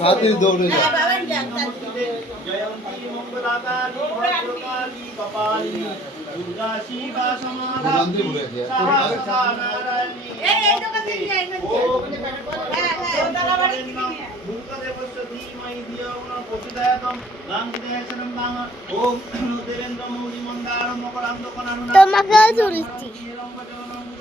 তাড়াতাড়ি দৌড়ে হ্যাঁ, হ্যাঁ, কনানু তোমাকেও তুলছি।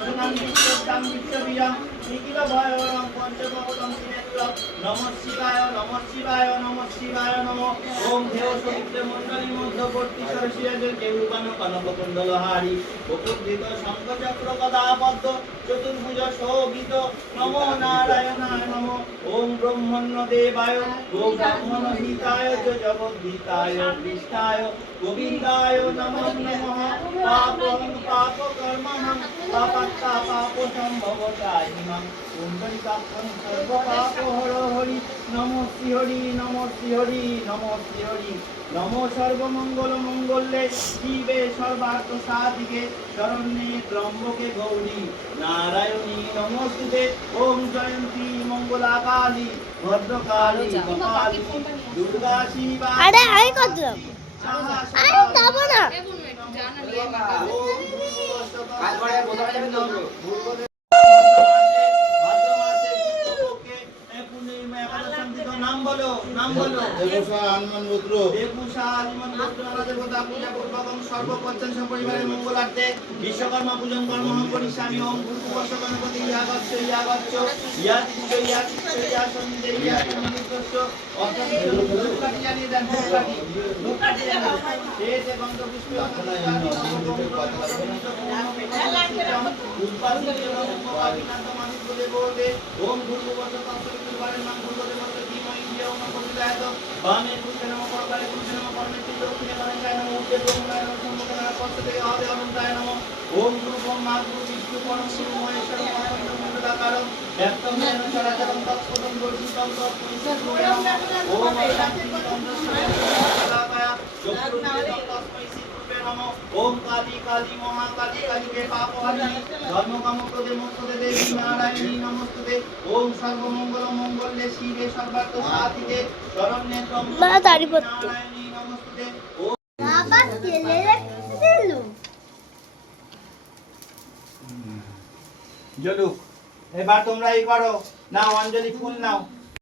দুধ দান ওম ধায় নিত্যং রজত বিরিনিম হ্যাঁ ওম ধায় নিত্যং রজত বিরিনিম চন্দ্রপতং সং রক্তকল্পজালং সং পঞ্চমী গবরমিতি অসুস্থং মমরগণয় একরক্তি দিবসনাং বিশ্বস্তাং বিশ্ববীরাং নিখিল ভয়রং পঞ্চমপদং ত্রিনেত্রং। নমঃ শিবায় নমঃ শিবায় নমঃ শিবায় নমঃ। ওম দেব সবিত্র মণ্ডলী মধ্যবর্তী সরসিরাজের কেরুবান কনক কুণ্ডলহারি উপকৃত শঙ্খচক্র পদ্ম চতুর্ভুজ শোভিত। নমো নারায়ণায় নমঃ। ওম ব্রহ্মণ্য দেবায় গো ব্রাহ্মণ হিতায়, জগদ্ধিতায় কৃষ্ণায় গোবিন্দায় নমো নমঃ। পাপাত্তা পাপ সম্ভবতাহিমং কুণ্ডলিকাক্ষং সর্ব পাপ হর নমঃ শ্রী হরি নমঃ শ্রী হরি নমঃ শ্রী হরি নমো সর্বমঙ্গল মঙ্গলে শিবে সর্বার্থ সাধিকে শরণ্যে ত্রম্বকে গৌরী নারায়ণী নমস্তুতে ওম জয়ন্তী মঙ্গলাকালী ভদ্রকালী দুর্গা শিবা আরে যাব না। নাম বলো নাম বলো দেবসা হনুমান রুদ্র দেবুষা আলিমান গোত্র দেবতা পূজা পূর্বকম সর্বপচ্ছন সপরিবারে মঙ্গলার্থে বিশ্বকর্মা পূজন কর্ম কর্মহং করিষ্যামি ওম গুরু বর্ষ গণপতি ইয়াগচ্ছ ইয়াগচ্ছ ইয়া তিষ্ঠ ইয়া তিষ্ঠ ইয়া সন্ধ্যে ইয়া দেন পুষ্পে ওম গুরু বর্ষ তৎসবিতুল বারের নাম গুরুদেব মন্ত্র ধীমহি ধিয়ো ন প্রচোদয়াৎ বামে পুষ্পে নমঃ পরকালে পুষ্পে নমঃ পরমেত্রী দক্ষিণে গণেশায় নমঃ উত্তরে ব্রহ্মায় নমঃ সম্মুখে নমঃ পশ্চাতে থেকে আদে অনন্তায় নমঃ। ওম গুরু ব্রহ্মা গুরু বিষ্ণু পরম গুরু মহেশ্বর মহাপঞ্চম মণ্ডলাকারম ব্যক্তম যেন চরাচরম তৎপদম দর্শিতম তৎপরিষ্কার ওম শান্তি তন্ত্রস্বয়া চক্ষুরুন্মিতম তস্मै শ্রীরূপে নমঃ। ওম কালী কালী মহাকালী কালীকে পাপহারিণী ধর্মকামপ্রদে মোক্ষদে দেবী নারায়ণী নমস্তুতে। ওম সর্বমঙ্গল মঙ্গলে শিবে সর্বার্থ সাধিতে। শরণ্যে। নারায়ণী নমস্তুতে। ওম আবার তেলে দিল জলুক। এবার তোমরা এই করো। নাও অঞ্জলি ফুল নাও।